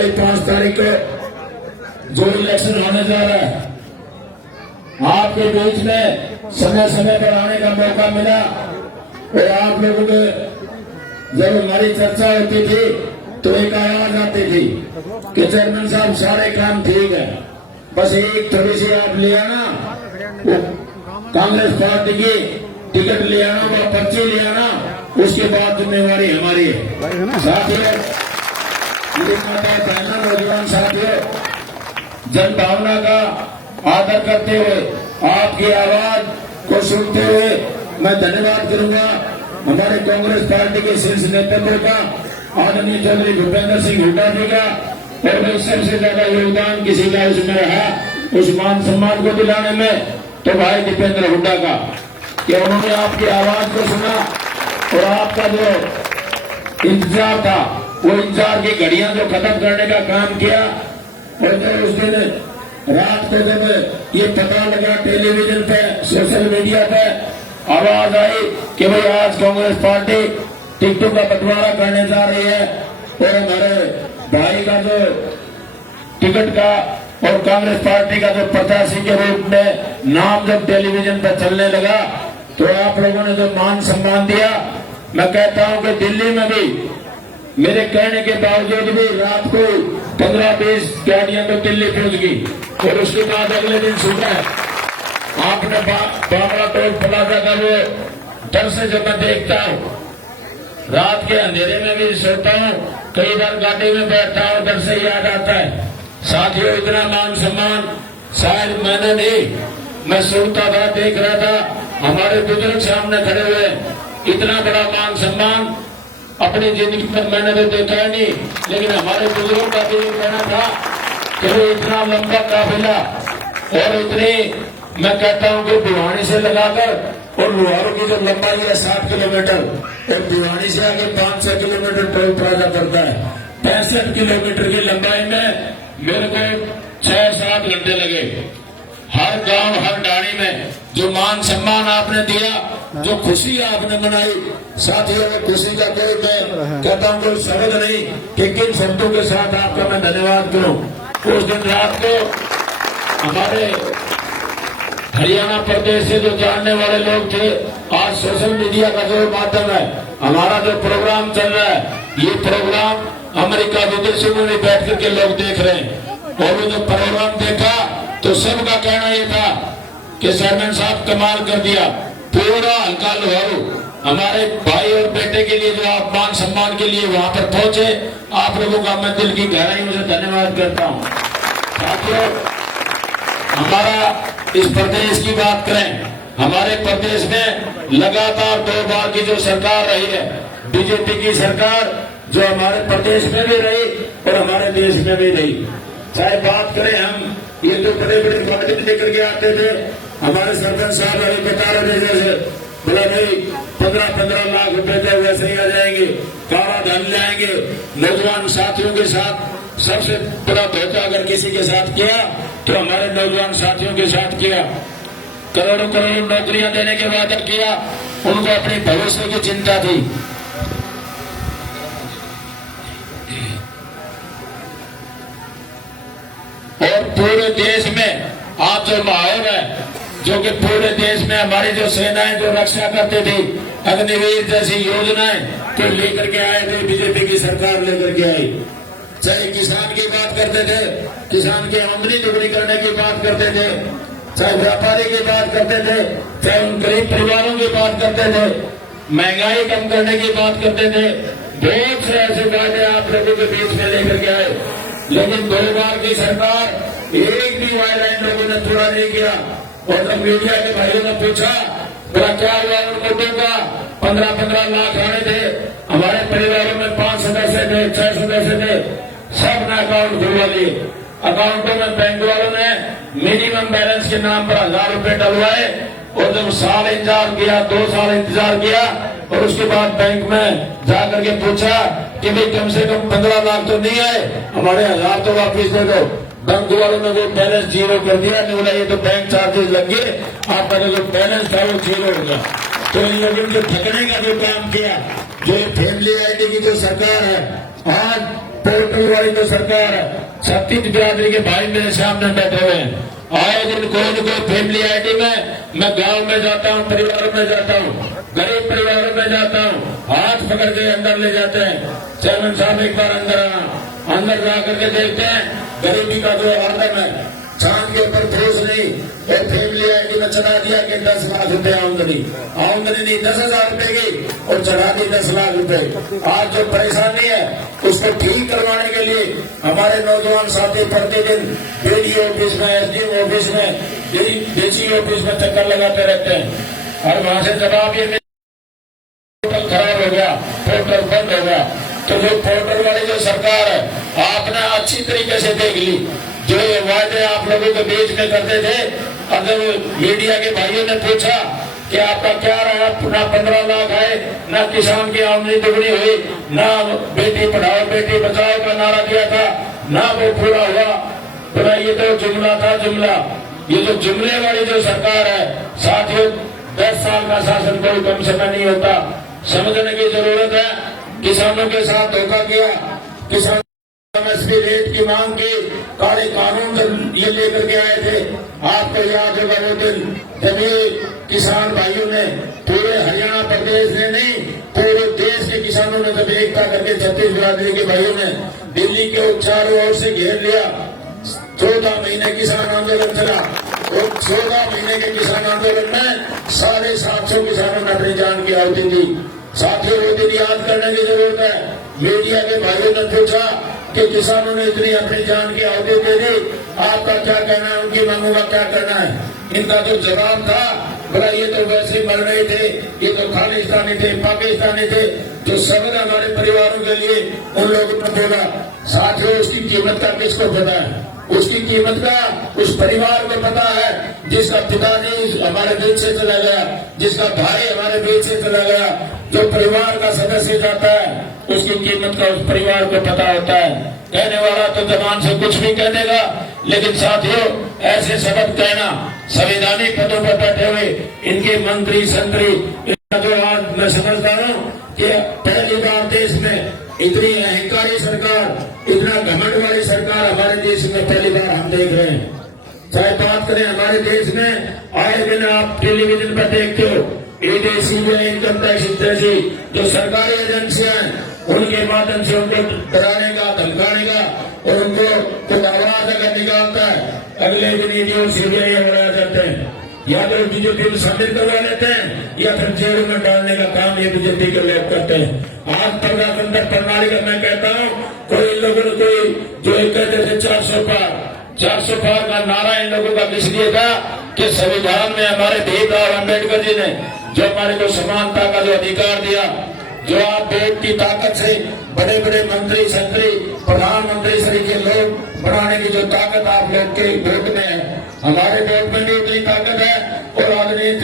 वाली 5 तारीख को जो इलेक्शन होने जा रहा है, आपके बीच में समय समय पर आने का मौका मिला और आप लोगों को जब हमारी चर्चा होती थी तो एक आवाज आती थी कि चेयरमैन साहब सारे काम ठीक है, बस एक थोड़ी सी आप ले आना, कांग्रेस पार्टी की टिकट ले आना, वो पर्ची ले आना, उसके बाद जिम्मेवारी हमारी है। साथियों, नौजवान साथियों, जन भावना का आदर करते हुए आपकी आवाज को सुनते हुए मैं धन्यवाद करूंगा हमारे कांग्रेस पार्टी के शीर्ष नेतृत्व का, आदरणीय चौधरी भूपेंद्र सिंह हुड्डा जी का, और जो सबसे ज्यादा योगदान किसी का उसमें रहा उस मान सम्मान को दिलाने में, तो भाई दीपेंद्र हुड्डा का, कि उन्होंने आपकी आवाज को सुना और आपका जो इंतजार था वो इंतजार की घड़ियां जो खत्म करने का काम किया। और जब उस दिन रात को जब ये पता लगा टेलीविजन पे, सोशल मीडिया पे आवाज आई कि भाई आज कांग्रेस पार्टी टिकटों का बंटवारा करने जा रही है और हमारे भाई का जो टिकट का और कांग्रेस पार्टी का जो प्रत्याशी के रूप में नाम जब टेलीविजन पर चलने लगा, तो आप लोगों ने जो मान सम्मान दिया, मैं कहता हूं कि दिल्ली में भी मेरे कहने के बावजूद भी रात को 15-20 गाड़ियां तो दिल्ली पहुंच गई और उसके बाद अगले दिन सुबह आपने बाबरा टोल प्लाजा का वो डर से जब मैं देखता हूं, रात के अंधेरे में भी सोता हूं, कई बार गाड़ी में बैठता हूं, डर से याद आता है। साथियों, इतना मान सम्मान शायद मैंने नहीं, मैं सुनता था, देख रहा था, हमारे बुजुर्ग सामने खड़े हुए, इतना बड़ा मान सम्मान अपनी जिंदगी में मैंने तो देखा ही नहीं। लेकिन हमारे बुजुर्गों का भी कहना था कि इतना लंबा काफिला और इतनी, मैं कहता हूं कि भिवानी से लगाकर और लोहारों की जो लंबाई है 7 किलोमीटर और भिवानी से आगे 5-6 किलोमीटर टोल प्लाजा पड़ता है, 65 किलोमीटर की लंबाई में मेरे को 6-7 घंटे लगे। हर गांव हर डाणी में जो मान सम्मान आपने दिया, जो खुशी आपने मनाई, साथियों में खुशी का कोई, मैं कहता हूं कोई शब्द नहीं कि किन शब्दों के साथ आपका मैं धन्यवाद करूं। उस दिन रात को हमारे हरियाणा प्रदेश से जो जानने वाले लोग थे, आज सोशल मीडिया का जो माध्यम है, हमारा जो प्रोग्राम चल रहा है, ये प्रोग्राम अमेरिका विदेशों में भी बैठ करके लोग देख रहे हैं। और वो जो प्रोग्राम देखा तो सबका कहना ये था कि चेयरमैन साहब कमाल कर दिया, पूरा हल्का लोहारू हमारे भाई और बेटे के लिए जो आप मान सम्मान के लिए वहां पर पहुंचे, आप लोगों का मैं दिल की गहराइयों से धन्यवाद करता हूं। साथियों, हमारा इस प्रदेश की बात करें, हमारे प्रदेश में लगातार 2 बार की जो सरकार रही है, बीजेपी की सरकार, जो हमारे प्रदेश में भी रही और हमारे देश में भी रही। चाहे बात करें हम, ये तो बड़े बड़े वादे लेकर के आते थे, हमारे सरपंच साहब अभी बता रहे थे, जैसे बोला नहीं 15-15 लाख रुपए तो वैसे ही आ जाएंगे, काला धन लाएंगे। नौजवान साथियों के साथ सबसे बड़ा धोखा अगर किसी के साथ किया तो हमारे नौजवान साथियों के साथ किया। करोड़ों करोड़ों नौकरियां देने के वादा किया, उनको अपने भविष्य की चिंता थी। और पूरे देश में आप जो माहौल है, जो कि पूरे देश में हमारी जो सेनाएं जो रक्षा करती थी, अग्निवीर जैसी योजनाएं तो लेकर के आए थे, बीजेपी की सरकार लेकर के आई। चाहे किसान की बात करते थे, किसान की आमदनी दुगनी करने की बात करते थे, चाहे व्यापारी की बात करते थे, चाहे उन गरीब परिवारों की बात करते थे, महंगाई कम करने की बात करते थे। बहुत से ऐसे वादे आप लोगों के बीच में लेकर के आए, लेकिन 2 बार की सरकार एक भी वायदा इन लोगों ने पूरा नहीं किया। और जब मीडिया के भाइयों ने पूछा बोला क्या हुआ उन मुद्दों का, 15-15 लाख आने थे, हमारे परिवारों में 5 सदस्य थे, 6 सदस्य थे, सब ने अकाउंट खुलवा लिए। अकाउंटों में बैंक वालों ने मिनिमम बैलेंस के नाम पर 1000 रुपए डलवाए और जब साल इंतजार किया, 2 साल इंतजार किया और उसके बाद बैंक में जाकर के पूछा कि भाई कम से कम 15 लाख तो नहीं आए, हमारे 1000 तो वापिस दे दो। बैंक वालों ने वो बैलेंस 0 कर दिया, नहीं बोला ये तो बैंक चार्जेस लग गए, आपका जो बैलेंस था वो 0 हो गया। तो इन लोगों ने ठगने का जो काम किया, जो फैमिली आईडी की जो सरकार है, आज पोर्टल वाली जो सरकार है, छत्तीस बिरादरी के भाई मेरे सामने बैठे हुए हैं। आए दिन कोई न कोई फैमिली आईडी में मैं गांव में जाता हूँ, परिवारों में जाता हूँ, गरीब परिवारों में जाता हूँ, हाथ पकड़ के अंदर ले जाते हैं। चेयरमैन साहब एक बार अंदर जा करके देखते हैं गरीबी का जो आदम है, चांद के ऊपर ठोस नहीं, और फैमिली आईडी में चढ़ा दिया कि 10 लाख रुपए आमदनी नहीं 10,000 रुपए की, और चढ़ा दी 10 लाख रुपए। आज जो परेशानी है उसको ठीक करवाने के लिए हमारे नौजवान साथी प्रतिदिन बीडीओ ऑफिस में, एसडीओ ऑफिस में, डीसी ऑफिस में चक्कर लगाते रहते हैं। और वहां से जवाब ये पोर्टल खराब हो गया, पोर्टल बंद हो गया। तो जो पोर्टल वाली जो सरकार है, आपने अच्छी तरीके से देख ली, जो ये वायदे आप लोगों के बीच में करते थे। अगर मीडिया के भाइयों ने पूछा कि आपका क्या रहा, ना 15 लाख आए, ना किसान की आमदनी दुगनी हुई, ना बेटी पढ़ाओ बेटी बचाओ का नारा दिया था, ना वो पूरा हुआ। बोला ये तो जुमला था, जुमला। ये जो जुमले वाली जो सरकार है साथियों, 10 साल का शासन कोई कम समय नहीं होता, समझने की जरूरत है। किसानों के साथ धोखा किया, किसान एमएसपी रेट की मांग की, काले कानून ये लेकर के आए थे। आपको याद होगा वो दिन जब ये किसान भाइयों ने, पूरे हरियाणा प्रदेश ने नहीं, पूरे देश के किसानों ने जब एकता करके छत्तीस बिरादरी के भाइयों ने दिल्ली के चारों ओर से घेर लिया। 14 महीने किसान आंदोलन चला, और 14 महीने के किसान आंदोलन में 750 किसानों ने अपनी जान की आहुति दी। साथियों वो दिन याद करने की जरूरत है। मीडिया के भाइयों ने पूछा कि किसानों ने इतनी अपनी जान की आहुति दे दी, आपका क्या कहना है, उनकी मांगों का क्या करना है। इनका जो जवाब था, बोला ये तो वैसे ही मर रहे थे, ये तो खालिस्तानी थे, पाकिस्तानी थे, जो सबक हमारे परिवारों के लिए उन लोगों ने बोला। साथियों उसकी कीमत का किसको पता है? उसकी कीमत का उस परिवार को पता है जिसका पिताजी हमारे बीच से चला गया, जिसका भाई हमारे बीच से चला गया। जो परिवार का सदस्य जाता है उसकी कीमत का उस परिवार को पता होता है। कहने वाला तो जबान से कुछ भी कह देगा, लेकिन साथियों ऐसे शब्द कहना, संवैधानिक पदों पर बैठे हुए इनके मंत्री संतरी, जो आज मैं समझता हूँ कि पहली बार देश में इतनी अहंकारी सरकार, इतना घमंड वाली सरकार हमारे देश में पहली बार हम देख रहे हैं। चाहे बात करें हमारे देश में, आए दिन आप टेलीविजन पर देखते हो ईडी, सीबीआई, इनकम टैक्स इत्यादि जो सरकारी एजेंसियां हैं, उनके माध्यम से उनको डराने का, धमकाने का, और उनको तो आवाज अगर निकालता है अगले दिन ईडी और सीबीआई आ जाते हैं, या तो बीजेपी में शामिल करवा लेते हैं, या फिर जेल में डालने का काम ये बीजेपी के लोग करते हैं। आज प्रजातंत्र प्रणाली का मैं कहता हूँ, कोई लोगों ने कोई जो कहते थे 400 पार का नारा इन लोगों का किस लिए था कि संविधान में हमारे भीमराव अम्बेडकर जी ने जो हमारे को समानता का जो अधिकार दिया, जो आप वोट की ताकत से बड़े बड़े मंत्री संतरी, प्रधानमंत्री श्री के लोग बनाने की जो ताकत आप लोग के वोट में है, हमारे वोट में भी उतनी ताकत है, और आदरणीय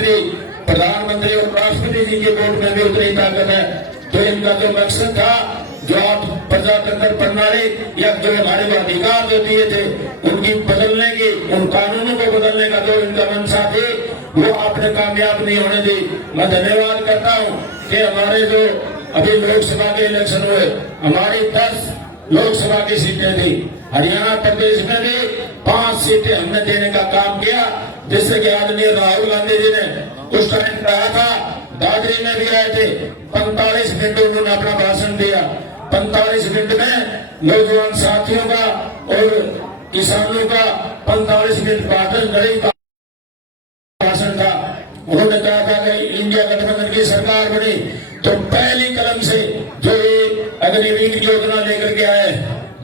प्रधानमंत्री और राष्ट्रपति जी के वोट में भी उतनी ताकत है। तो इनका जो मकसद था, जो आप प्रजातंत्र प्रणाली या जो हमारे को अधिकार जो दिए थे उनकी बदलने की, उन कानूनों को बदलने का जो इनका मंशा थी, वो आपने कामयाब नहीं होने दी। मैं धन्यवाद करता हूँ कि हमारे जो अभी लोकसभा के इलेक्शन हुए, हमारी 10 लोकसभा की सीटें थी, हरियाणा प्रदेश में भी 5 सीटें हमने देने का काम किया, जिससे कि आदरणीय राहुल गांधी जी ने उस टाइम कहा था, दादरी में भी आए थे, 45 मिनट उन्होंने अपना भाषण दिया। 45 मिनट में नौजवान साथियों का और किसानों का 45 मिनट गरीब का भाषण था। उन्होंने कहा था कि इंडिया गठबंधन की सरकार बनी तो पहली कदम से जो ये अग्निवीर योजना लेकर के आए,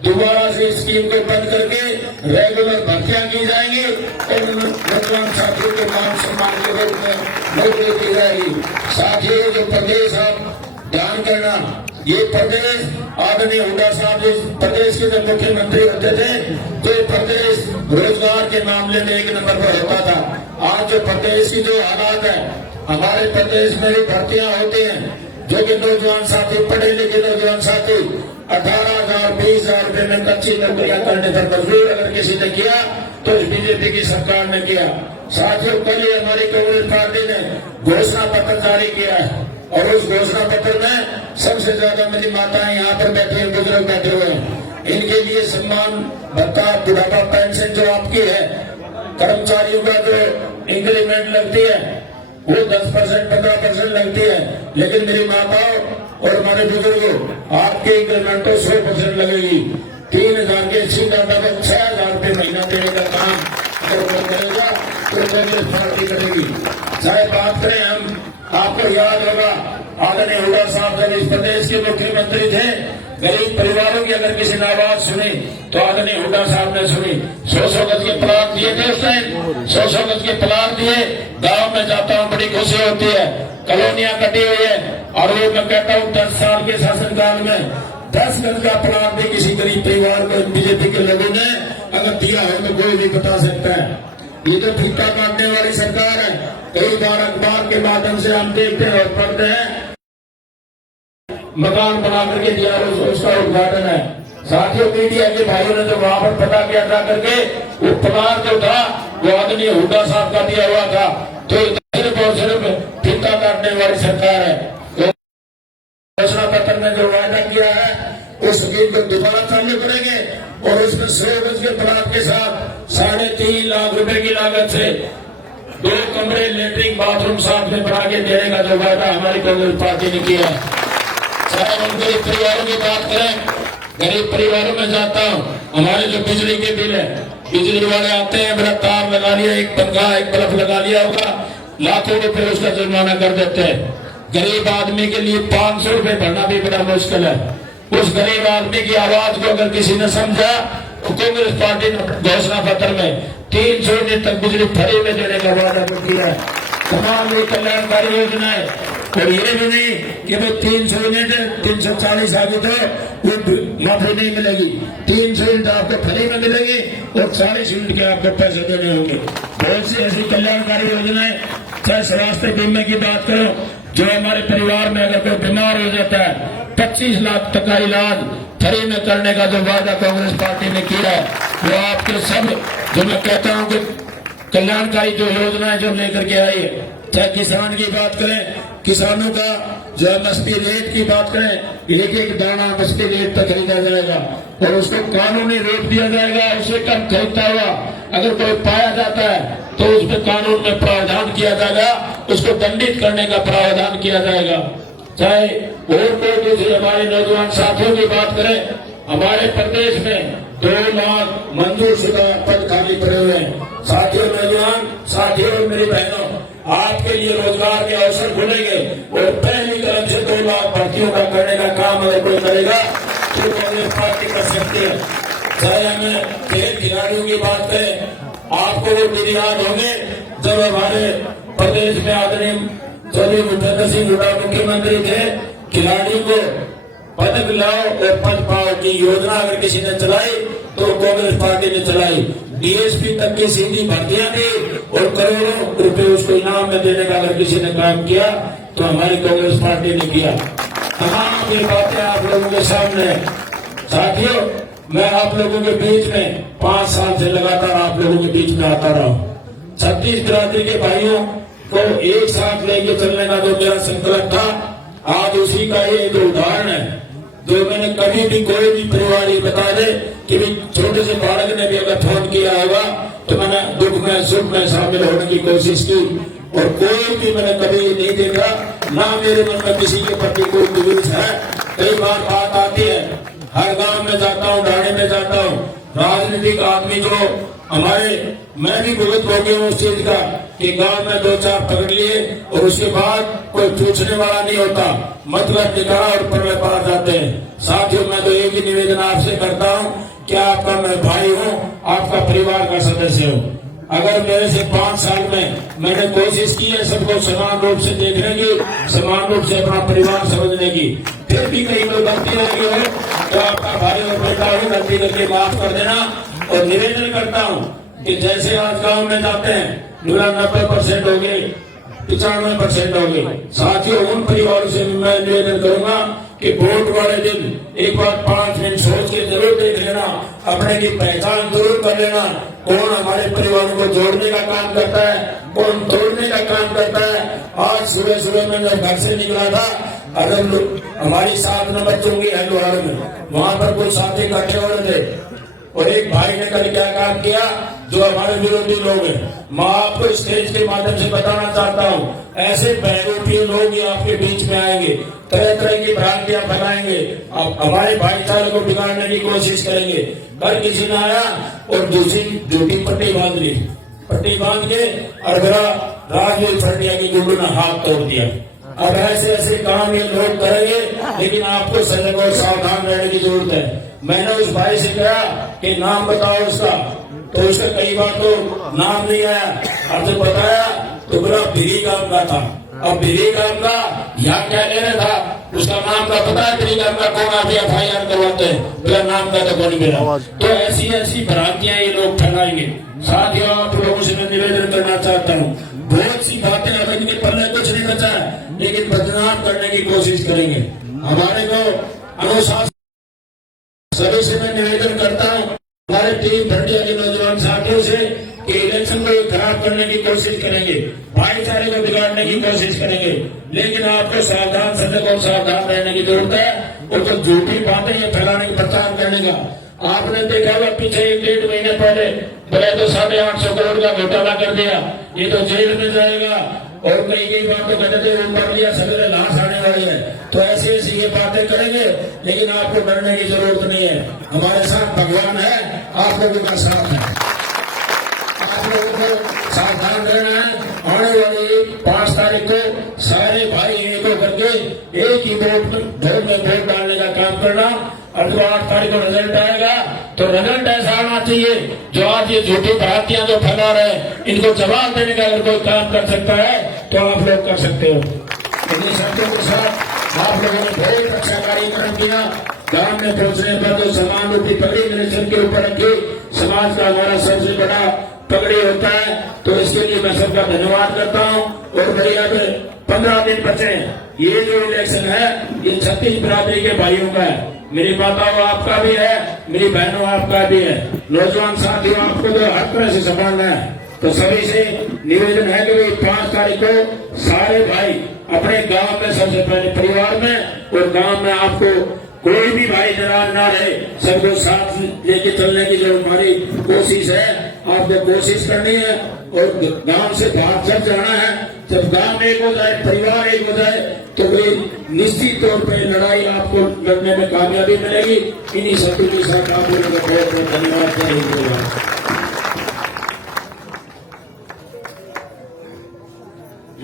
दोबारा से स्कीम को बंद करके रेगुलर भर्तियां की जाएंगी और नौजवान साथियों के मान सम्मान के रूप में नौकरी की जाएगी। साथियों जो प्रदेश आप ध्यान करना, ये प्रदेश आदरणीय हुड्डा साहब जिस प्रदेश के जब मुख्यमंत्री होते थे तो प्रदेश रोजगार के मामले में 1 नंबर पर होता था। आज जो प्रदेश की जो हालात है, हमारे प्रदेश में भी भर्तियां होती हैं, जो कि नौजवान साथी, पढ़े लिखे नौजवान साथी 18,000 20,000 रुपए में कच्ची नौकरियां करने पर मजबूर अगर किसी ने किया तो बीजेपी की सरकार ने किया। साथियों कल ही हमारी कांग्रेस पार्टी ने घोषणा पत्र जारी किया है, और उस घोषणा पत्र में सबसे ज्यादा मेरी माताएं यहाँ पर बैठी हैं, बुजुर्ग बैठे हुए हैं, इनके लिए सम्मान भत्ता बुढ़ापा पेंशन जो आपकी है, कर्मचारियों का जो इंक्रीमेंट लगती है वो 10% 15% लगती है, लेकिन मेरी माताओं और हमारे बुजुर्गों आपके इंक्रीमेंट को 100% लगेगी। 3,000 के स्कीम का 6,000 रुपये महीना देने का काम अगर वो करेगा तो कांग्रेस पार्टी करेगी। चाहे बात करें हम, आपको याद होगा आदरणीय हुड्डा साहब जब इस प्रदेश के मुख्यमंत्री थे, गरीब परिवारों की अगर किसी ने आवाज सुनी तो आदरणीय हुड्डा साहब ने सुनी। 100 गज के प्लाट दिए थे उस टाइम, 100 गज के प्लाट दिए। गांव में जाता हूँ बड़ी खुशी होती है, कॉलोनियां कटी हुई है और वो मैं कहता हूँ 10 साल के शासनकाल में 10 गज का प्लाट भी किसी गरीब परिवार को बीजेपी के लोगों ने अगर दिया है तो कोई नहीं बता सकता है। ये तो ठिक्का काटने वाली सरकार है। कई बार अखबार के माध्यम से हम देखते हैं और पढ़ते हैं मकान बना करके दिया, उसका उद्घाटन है। साथियों मीडिया के भाइयों ने जो वहां पर पता किया था करके वो प्लाट जो था वो आदरणीय हुड्डा साहब का दिया हुआ था। तो सिर्फ और सिर्फ ठिक्का काटने वाली सरकार है। घोषणा पत्र में जो वायदा किया है उस स्कीम को दोबारा चालू करेंगे और उसमें 100 गज के प्लाट के साथ 3.5 लाख रुपए की लागत से 2 कमरे लेटरिन बाथरूम साथ में बना के देने का जो वायदा हमारी कांग्रेस पार्टी ने किया है। चाहे हम गरीब परिवारों की बात करें, गरीब परिवारों में जाता हूँ, हमारे जो बिजली के बिल है, बिजली वाले आते हैं, मेरा तार लगा लिया, एक पंखा एक बल्ब लगा लिया होगा, लाखों रुपए उसका जुर्माना कर देते हैं। गरीब आदमी के लिए 500 रुपए भरना भी बड़ा मुश्किल है। उस गरीब आदमी की आवाज को अगर किसी ने समझा तो कांग्रेस पार्टी ने घोषणा पत्र में 300 यूनिट तक बिजली फ्री में देने का वादा किया है। तमाम कल्याणकारी योजनाएं, और ये भी नहीं कि वो 300 यूनिट 340 आगे तो वो माफी नहीं मिलेगी। 300 यूनिट आपको फ्री में मिलेगी और 40 यूनिट के आपको पैसे देने होंगे। बहुत सी ऐसी कल्याणकारी योजनाएं, चाहे स्वास्थ्य बीमे की बात करो, जो हमारे परिवार में अगर कोई बीमार हो जाता है 25 लाख तक का इलाज फ्री में करने का जो वादा कांग्रेस पार्टी ने किया है, वो आपके सब जो मैं कहता हूँ कि कल्याणकारी जो योजनाएं जो लेकर के आई है। चाहे किसान की बात करें, किसानों का जो एमएसपी रेट की बात करें, एक दाना एमएसपी रेट तक खरीदा जाएगा और उसको कानूनी रेट दिया जाएगा। उसे कम खरीदता हुआ अगर कोई पाया जाता है तो उसमें कानून में प्रावधान किया जाएगा, उसको दंडित करने का प्रावधान किया जाएगा। चाहे और कोई दूसरे हमारे नौजवान साथियों की बात करें, हमारे प्रदेश में 2 लाख मंजूर शुदा पद खाली पड़े हुए हैं। साथियों नौजवान साथियों मेरी बहनों, आपके लिए रोजगार के अवसर खुलेंगे और पहली कदम से 2 लाख भर्तियों का करने का काम अगर कोई करेगा तो कांग्रेस पार्टी कर सकती है। चाहे हमें खेल खिलाड़ियों की बात करें, आपको वो दिन याद होंगे जब हमारे प्रदेश में आदरणीय चौधरी भूपेंद्र सिंह हुड्डा मुख्यमंत्री थे, खिलाड़ी को पदक लाओ और पद पाओ की योजना अगर किसी ने चलाई तो कांग्रेस पार्टी ने चलाई। डीएसपी तक की सीधी भर्तियां दी और करोड़ों रुपए उसको इनाम में देने का अगर किसी ने काम किया तो हमारी कांग्रेस पार्टी ने किया। तमाम ये बातें आप लोगों के सामने। साथियों, मैं आप लोगों के बीच में 5 साल से लगातार आप लोगों के बीच में आता रहा हूँ। 36 बिरादरी के भाइयों को एक साथ लेके चलने का जो मेरा संकल्प था, आज उसी का ये एक उदाहरण है। जो मैंने कभी भी कोई भी परिवार ये बता दे कि भी छोटे से बालक ने भी अगर फोन किया होगा तो मैंने दुख में सुख में शामिल होने की कोशिश की और कोई भी मैंने कभी नहीं देखा, ना मेरे मन में किसी के प्रति कोई जुलूस है। कई बार बात आती है, हर गांव में जाता हूँ, ढाणे में जाता हूँ, राजनीतिक आदमी जो हमारे, मैं भी भुगत हो गया उस चीज का कि गांव में 2-4 पकड़ लिए और उसके बाद कोई पूछने वाला नहीं होता, मतलब निकाला और परले पार जाते हैं। साथियों, मैं तो एक ही निवेदन आपसे करता हूँ कि आपका मैं भाई हूँ, आपका परिवार का सदस्य हूँ। अगर मेरे से 5 साल में मैंने कोशिश की है सबको समान रूप से देखने की, समान रूप से अपना परिवार समझने की, फिर भी कहीं कोई गलती लगी हो तो आपका भाई और बेटा हो, गलती करके माफ कर देना। और निवेदन करता हूँ कि जैसे आज गांव में जाते हैं 90% हो गए, 95% हो गए। साथियों, उन परिवारों से मैं निवेदन करूंगा कि वोट वाले दिन एक बार 5 मिनट सोच के जरूर देख लेना, अपने की पहचान जरूर कर लेना, कौन हमारे परिवारों को जोड़ने का काम करता है, कौन तोड़ने का काम करता है। आज सुबह सुबह मैं जब घर से निकला था अगर हमारी 7 नंबर चुंगी है लोहार में, वहां पर कोई साथी इकट्ठे हो रहे थे और एक भाई ने कल क्या काम किया जो हमारे विरोधी लोग हैं। मैं आपको स्टेज के माध्यम से बताना चाहता हूँ, ऐसे बहरूपी लोग ये आपके बीच में आएंगे, तरह तरह की भ्रांतियां फैलाएंगे, हमारे भाईचारे को बिगाड़ने की कोशिश करेंगे। कल किसी ने आया और दूसरी झूठी पट्टी बांध ली, पट्टी बांध के और मेरा राजवीर फटिया की गुंडू ने हाथ तोड़ दिया। अब ऐसे ऐसे काम ये लोग करेंगे, लेकिन आपको सजग और सावधान रहने की जरूरत है। मैंने उस भाई से कहा कि नाम बताओ उसका, तो उसका कई बार तो नाम नहीं आया। अब जब बताया तो बोला बिरी गांव का था। अब बिरी गांव का यहाँ क्या लेना था, उसका नाम का पता है? बिरी गांव का कौन आते FIR करवाते हैं, बोला नाम का तो कौन मिला। तो ऐसी ऐसी भ्रांतियां ये लोग फैलाएंगे। साथियों, आप लोगों से मैं निवेदन करना चाहता हूँ, बहुत सी बातें अलग के पल्ले कुछ नहीं बचा है, लेकिन बदनाम करने की कोशिश करेंगे। हमारे को अनुशासन सभी से मैं निवेदन करता हूँ, हमारे टीम भटिया के नौजवान साथियों से कि इलेक्शन को खराब करने की कोशिश करेंगे, भाईचारे को बिगाड़ने की कोशिश करेंगे, लेकिन आपको सावधान, सजग और सावधान रहने की जरूरत है। और तो झूठी बातें ये फैलाने की, प्रचार करने का आपने देखा होगा पीछे 1-1.5 महीने पहले बोले तो 850 करोड़ का घोटाला कर दिया, ये तो जेल में जाएगा। और कई बार तो कहते थे ऊपर लिया सवेरे लाश आने वाली है। तो ऐसी ऐसी ये बातें करेंगे, लेकिन आपको डरने की जरूरत नहीं है। हमारे साथ भगवान है, आप लोगों का साथ है, आप लोगों को सावधान रहना है। आने वाली 5 तारीख को सारे भाई एक करके एक ही वोट में वोट डालने का काम करना। और जो 8 तारीख को रिजल्ट आएगा तो रिजल्ट ऐसा आना चाहिए जो आज ये झूठी भ्रांतियां जो फैला रहे हैं, इनको जवाब देने का अगर कोई काम कर सकता है तो आप लोग कर सकते हो। इन्हीं शब्दों के साथ आप लोगों ने बहुत अच्छा कार्यक्रम किया। गांव में पहुंचने पर जो समान रूपी पगड़ी मिनिस्टर के ऊपर रखी, समाज का हमारा सबसे बड़ा पगड़ी होता है, तो इसके लिए मैं सबका धन्यवाद करता हूँ। और मेरी अब 15 दिन बचे। ये जो इलेक्शन है ये 36 बिरादरी के भाइयों का है, मेरी माताओं आपका भी है, मेरी बहनों आपका भी है, नौजवान साथियों आपको तो हर तरह से संभालना है। तो सभी से निवेदन है कि 5 तारीख को सारे भाई अपने गांव में, सबसे पहले परिवार में और गांव में आपको कोई भी भाई नाराज ना रहे, सबको साथ लेके चलने की जो हमारी कोशिश है, आपको कोशिश करनी है। और गांव से बाहर जब जाना है, जब गांव एक हो जाए, परिवार एक हो जाए, तो कोई निश्चित तौर पर लड़ाई आपको लड़ने में कामयाबी मिलेगी। इन्हीं शब्दों के साथ आप लोगों का बहुत बहुत धन्यवाद करेंगे।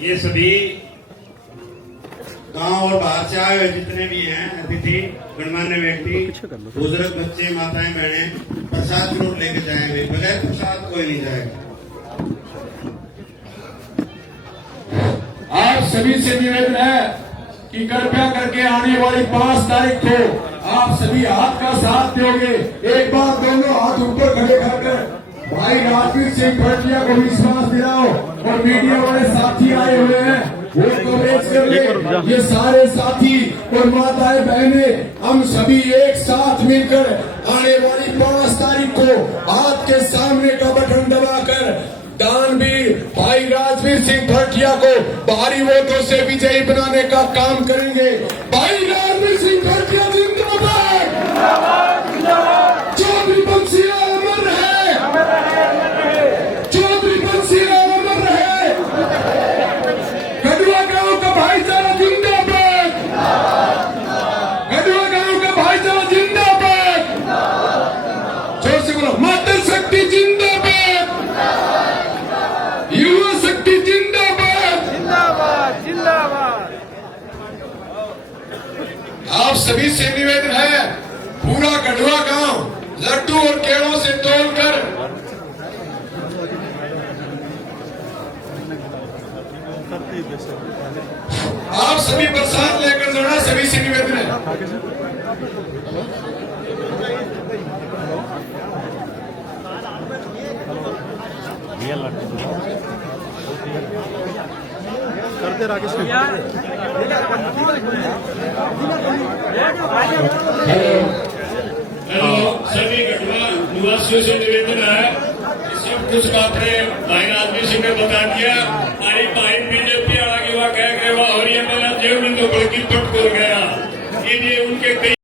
ये सभी गांव और बाहर से आए हुए जितने भी हैं अतिथि, गणमान्य व्यक्ति, बुजुर्ग, बच्चे, माताएं, बहनें, प्रसाद जरूर लेके जाएंगे, बगैर प्रसाद कोई नहीं जाएगा। आप सभी से निवेदन है कि कृपया करके आने वाली 5 तारीख को आप सभी हाथ का साथ दोगे। एक बार दोनों हाथ ऊपर खड़े करकर भाई राजवीर सिंह भटिया को विश्वास दिलाओ। और मीडिया वाले साथी आए हुए हैं, वो कवरेज कर ले। ये सारे साथी और माताएं, बहनें, हम सभी एक साथ मिलकर आने वाली 5 तारीख को आपके सामने का बटन दबाकर दानवीर भाई राजवीर सिंह भटिया को भारी वोटों से विजयी बनाने का काम करेंगे। भाई राजवीर सिंह भटिया जिंदाबाद, चौधरी बंसिया अमर रहे, चौधरी बंसिया अमर रहे, गढ़वा गांव का भाईचारा जिंदाबाद, गढ़वा गांव का भाईचारा जिंदाबाद, जोर से बोलो मातृ शक्ति जिंदाबाद, युवा शक्ति जिंदाबाद, जिंदाबाद, जिंदाबाद। आप सभी से निवेदन है, पूरा गढ़वा गांव लड्डू और केलों से तोड़कर आप सभी प्रसाद लेकर जाना, सभी से निवेदन है। करते राकेश सभी गढ़वा निवासियों से निवेदन है, सब कुछ आपने भाई राजवीर सिंह ने बता दिया। हमारी भाई बीजेपी आगे हुआ कह गए, वह हो रही है, तो बल्कि पट हो गया। ये उनके कई